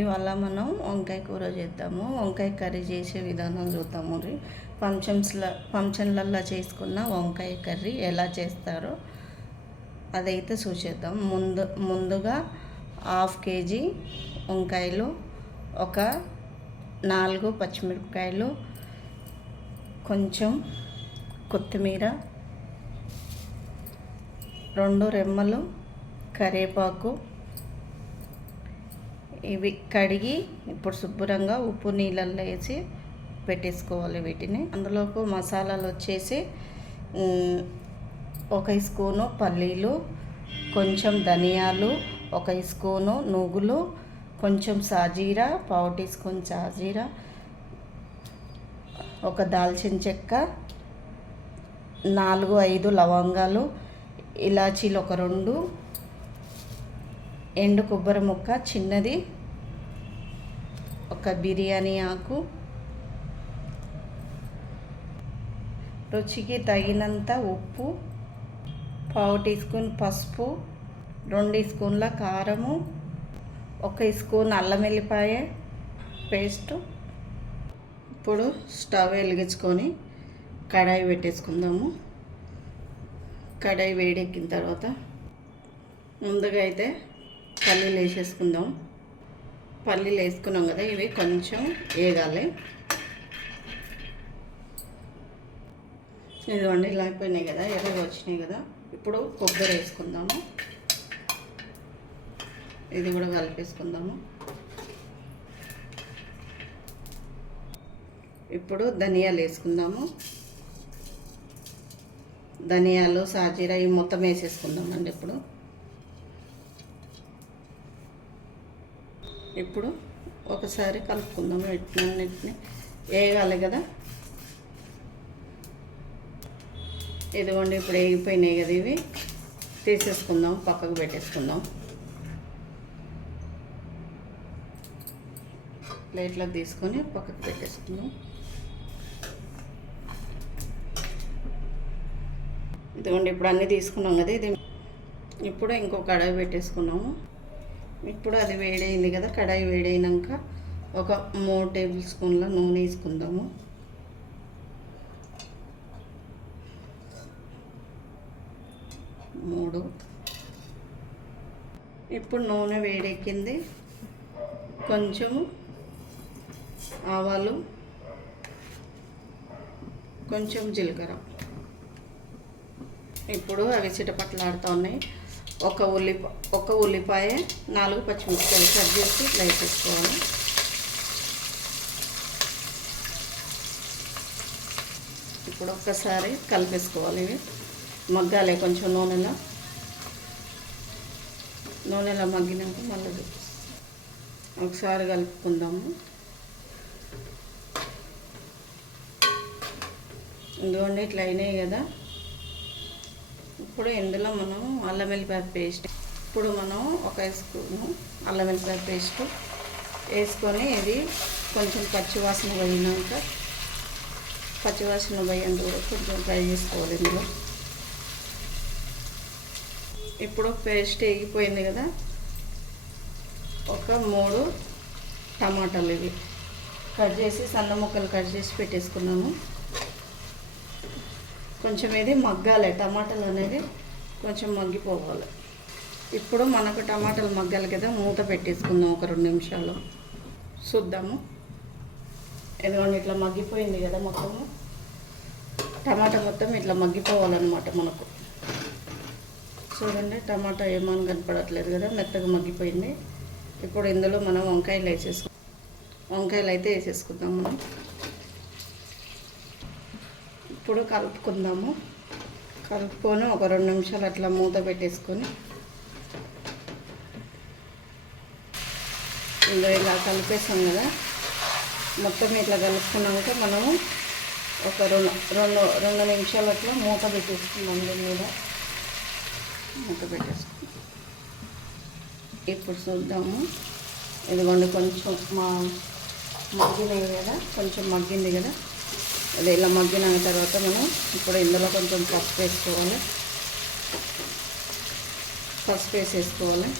ఇవాళ మనం వంకాయ కూర చేద్దాము. వంకాయ కర్రీ చేసే విధానం చూద్దాము ఫంక్షన్స్లో ఫంక్షన్లల్లో చేసుకున్న వంకాయ కర్రీ ఎలా చేస్తారో అదైతే చూసేద్దాం. ముందు ముందుగా హాఫ్ కేజీ వంకాయలు ఒక నాలుగు పచ్చిమిరపకాయలు కొంచెం కొత్తిమీర రెండు రెమ్మలు కరివేపాకు ఇవి కడిగి ఇప్పుడు శుభ్రంగా ఉప్పు నీళ్ళల్లో వేసి పెట్టేసుకోవాలి వీటిని. అందులోకి మసాలాలు వచ్చేసి ఒక స్పూను పల్లీలు కొంచెం ధనియాలు ఒక స్పూను నువ్వులు కొంచెం సాజీరా పావు టీ స్పూన్ సాజీరా ఒక దాల్చిన చెక్క నాలుగు ఐదు లవంగాలు ఇలాచీలు ఒక రెండు ఎండు కొబ్బరి ముక్క చిన్నది ఒక బిర్యానీ ఆకు. రుచికి తగినంత ఉప్పు పావు టీ స్పూన్ పసుపు రెండు స్పూన్ల కారము ఒక స్పూన్ అల్లం వెల్లిపాయ పేస్ట్. ఇప్పుడు స్టవ్ వెలిగించుకొని కడాయి పెట్టేసుకుందాము. కడాయి వేడెక్కిన తర్వాత ముందుగా అయితే పల్లీలు వేసేసుకుందాం. పల్లీలు వేసుకున్నాం కదా ఇవి కొంచెం వేగాలి. ఇదిగోండి ఇలా అయిపోయినాయి కదా ఎర్రగా వచ్చినాయి కదా. ఇప్పుడు కొబ్బరి వేసుకుందాము. ఇది కూడా కలిపేసుకుందాము. ఇప్పుడు ధనియాలు వేసుకుందాము. ధనియాలు సాజీరా ఇవి మొత్తం వేసేసుకుందామండి ఇప్పుడు. ఇప్పుడు ఒకసారి కలుపుకుందాం వీటినన్నింటినీ వేయాలి కదా. ఇదిగోండి ఇప్పుడు వేగిపోయినాయి కదా ఇవి. తీసేసుకుందాం పక్కకు పెట్టేసుకుందాం. ప్లేట్లోకి తీసుకొని పక్కకు పెట్టేసుకుందాం. ఇదిగోండి ఇప్పుడు అన్నీ తీసుకున్నాం కదా ఇది. ఇప్పుడు ఇంకో కడాయి పెట్టేసుకున్నాము. ఇప్పుడు అది వేడైంది కదా కడాయి వేడైనాక ఒక మూడు టేబుల్ స్పూన్ల నూనె వేసుకుందాము. మూడు. ఇప్పుడు నూనె వేడెక్కింది. కొంచెము ఆవాలు కొంచెం జీలకర్ర. ఇప్పుడు అవి చిటపట్లాడుతూ ఉన్నాయి. ఒక ఉల్లిపా ఒక ఉల్లిపాయ నాలుగు పచ్చిమిరపకాయలు కట్ చేసి ఇట్లా వేసేసుకోవాలి ఇప్పుడు ఒక్కసారి కలిపేసుకోవాలి ఇవి. మగ్గాలి కొంచెం నూనెలో. నూనెలో మగ్గినాక మళ్ళీ ఒకసారి కలుపుకుందాము. ఇదిగోండి ఇట్లా అయినాయి కదా. ఇప్పుడు ఇందులో మనం అల్లం వెల్లిపాయ పేస్ట్ ఇప్పుడు మనం ఒక స్పూను అల్లం వెల్లిపాయ పేస్ట్ వేసుకొని ఇది కొంచెం పచ్చివాసన పోయినాక పచ్చివాసన పోయేంత కూడా కొంచెం ఫ్రై చేసుకోవాలి ఇందులో. ఇప్పుడు పేస్ట్ వేగిపోయింది కదా ఒక మూడు టమాటాలు ఇవి. కట్ చేసి సన్న ముక్కలు కట్ చేసి పెట్టేసుకున్నాము. కొంచెం ఇది మగ్గాలి టమాటాలు అనేది కొంచెం మగ్గిపోవాలి. ఇప్పుడు మనకు టమాటాలు మగ్గాలి కదా మూత పెట్టేసుకుందాం ఒక రెండు నిమిషాలు. చూద్దాము. ఎందుకంటే ఇట్లా మగ్గిపోయింది కదా మొత్తము. టమాటా మొత్తం ఇట్లా మగ్గిపోవాలన్నమాట మనకు. చూడండి టమాటా ఏమని కనపడట్లేదు కదా మెత్తగా మగ్గిపోయింది. ఇప్పుడు ఇందులో మనం వంకాయలు వేసేసుకు వంకాయలు అయితే వేసేసుకుందాం మనం. ఇప్పుడు కలుపుకుందాము. కలుపుకొని ఒక రెండు నిమిషాలు అట్లా మూత పెట్టేసుకొని ఇందులో ఇలా కలిపేసాం కదా. మొత్తం ఇట్లా కలుపుకున్నాక మనము ఒక రెండు రెండు రెండు నిమిషాలు అట్లా మూత పెట్టేసుకుందాం దీని మీద. మూత పెట్టేసుకున్నాం ఇప్పుడు చూద్దాము. ఇదిగోండి కొంచెం మా మగ్గినాయి కదా కొంచెం మగ్గింది కదా. అది ఇలా మగ్గిన తర్వాత మనం ఇప్పుడు ఇందులో కొంచెం పసుపు వేసుకోవాలి. పసుపు వేసేసుకోవాలి.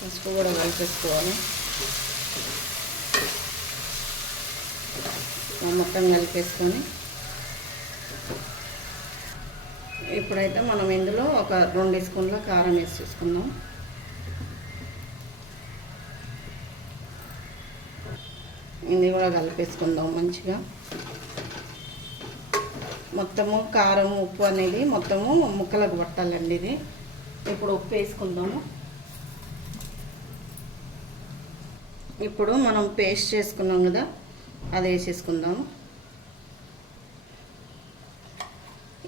పసుపు కూడా కలిపేసుకోవాలి. మొత్తం కలిపేసుకొని ఇప్పుడైతే మనం ఇందులో ఒక రెండు స్పూన్ల కారం వేసి చూసుకుందాం. ఇది కూడా కలిపేసుకుందాం మంచిగా. మొత్తము కారం ఉప్పు అనేది మొత్తము ముక్కలకు పట్టాలండి ఇది. ఇప్పుడు ఉప్పు వేసుకుందాము. ఇప్పుడు మనం పేస్ట్ చేసుకున్నాం కదా అది వేసేసుకుందాము.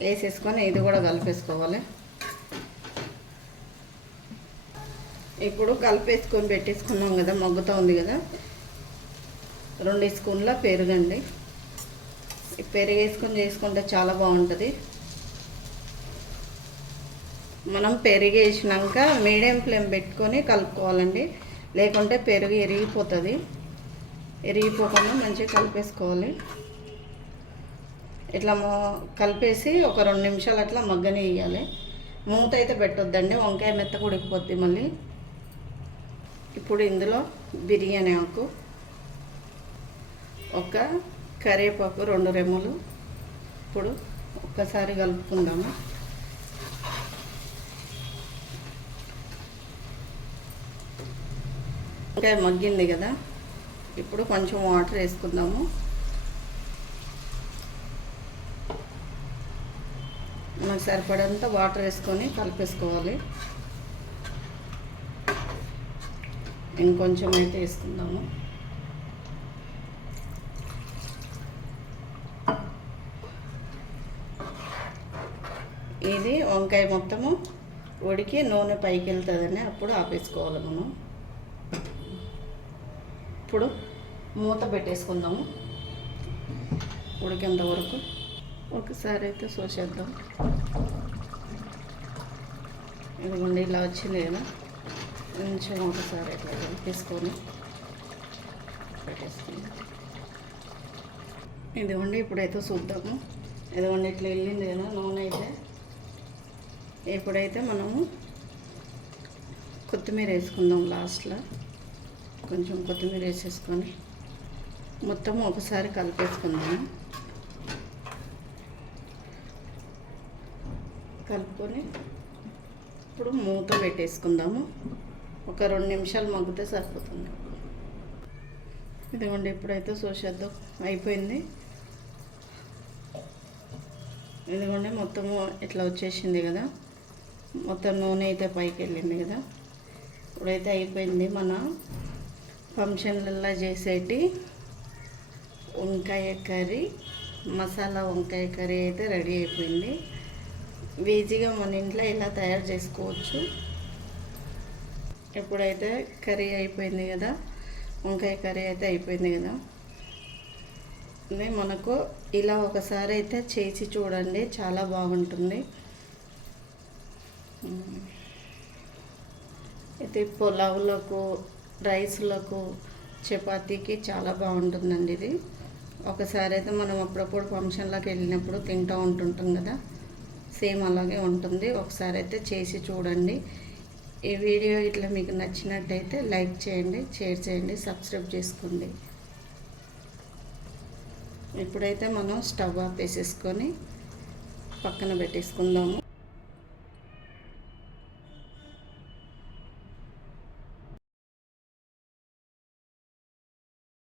వేసేసుకొని ఇది కూడా కలిపేసుకోవాలి. ఇప్పుడు కలిపేసుకొని పెట్టేసుకున్నాం కదా మగ్గుతూ ఉంది కదా. రెండు స్పూన్ల పెరుగండి. ఈ పెరుగు వేసుకొని చేసుకుంటే చాలా బాగుంటుంది. మనం పెరుగు వేసినాక మీడియం ఫ్లేమ్ పెట్టుకొని కలుపుకోవాలండి. లేకుంటే పెరుగు ఎరిగిపోతుంది. ఎరిగిపోకుండా మంచిగా కలిపేసుకోవాలి. ఇట్లా కలిపేసి ఒక రెండు నిమిషాలు అట్లా మగ్గని వేయాలి మూత అయితే పెట్టొద్దండి. వంకాయ మెత్త ఉడికిపోద్ది మళ్ళీ. ఇప్పుడు ఇందులో బిర్యానీ ఆకు. ఒక కరివేపాకు రెండు రెమ్మలు. ఇప్పుడు ఒక్కసారి కలుపుకుందాము. ఇంకా మగ్గింది కదా. ఇప్పుడు కొంచెం వాటర్ వేసుకుందాము. మనకు సరిపడంత వాటర్ వేసుకొని కలిపేసుకోవాలి. ఇంకొంచెం అయితే వేసుకుందాము ఇది వంకాయ మొత్తము ఉడికి నూనె పైకి వెళ్తుందని అప్పుడు ఆపేసుకోవాలి మనం. ఇప్పుడు మూత పెట్టేసుకుందాము. ఉడికేంత వరకు. ఒకసారి అయితే చూసేద్దాం. ఇదిగోండి ఇలా వచ్చింది కదా. కొంచెం ఒకసారి ఇట్లా కలిపేసుకొని పెట్టేసుకుందాం. ఇదిగోండి ఇప్పుడైతే చూద్దాము. ఇదిగోండి ఇట్లా వెళ్ళింది కదా నూనె అయితే. ఇప్పుడైతే మనము కొత్తిమీర వేసుకుందాం లాస్ట్లో కొంచెం కొత్తిమీర వేసేసుకొని మొత్తం ఒకసారి కలిపేసుకుందాము. కలుపుకొని ఇప్పుడు మూత పెట్టేసుకుందాము. ఒక రెండు నిమిషాలు మగ్గితే సరిపోతుంది. ఇదిగోండి ఇప్పుడైతే సోషద్దు అయిపోయింది. ఇదిగోండి మొత్తము ఇట్లా వచ్చేసింది కదా. మొత్తం నూనె అయితే పైకి వెళ్ళింది కదా. ఇప్పుడైతే అయిపోయింది మన ఫంక్షన్లలో చేసేటి వంకాయ కర్రీ మసాలా వంకాయ కర్రీ అయితే రెడీ అయిపోయింది. ఈజీగా మన ఇంట్లో ఇలా తయారు చేసుకోవచ్చు? ఎప్పుడైతే కర్రీ అయిపోయింది కదా వంకాయ కర్రీ అయితే అయిపోయింది కదా. మనకు ఇలా ఒకసారి అయితే చేసి చూడండి చాలా బాగుంటుంది. అయితే పులావులకు రైస్లకు చపాతీకి చాలా బాగుంటుందండి ఇది. ఒకసారి అయితే మనం అప్పుడప్పుడు ఫంక్షన్లోకి వెళ్ళినప్పుడు తింటూ ఉంటుంటాం కదా. సేమ్ అలాగే ఉంటుంది. ఒకసారి అయితే చేసి చూడండి. ఈ వీడియో ఇట్లా మీకు నచ్చినట్టయితే లైక్ చేయండి షేర్ చేయండి సబ్స్క్రైబ్ చేసుకోండి. ఇప్పుడైతే మనం స్టవ్ ఆఫ్ వేసేసుకొని పక్కన పెట్టేసుకుందాము.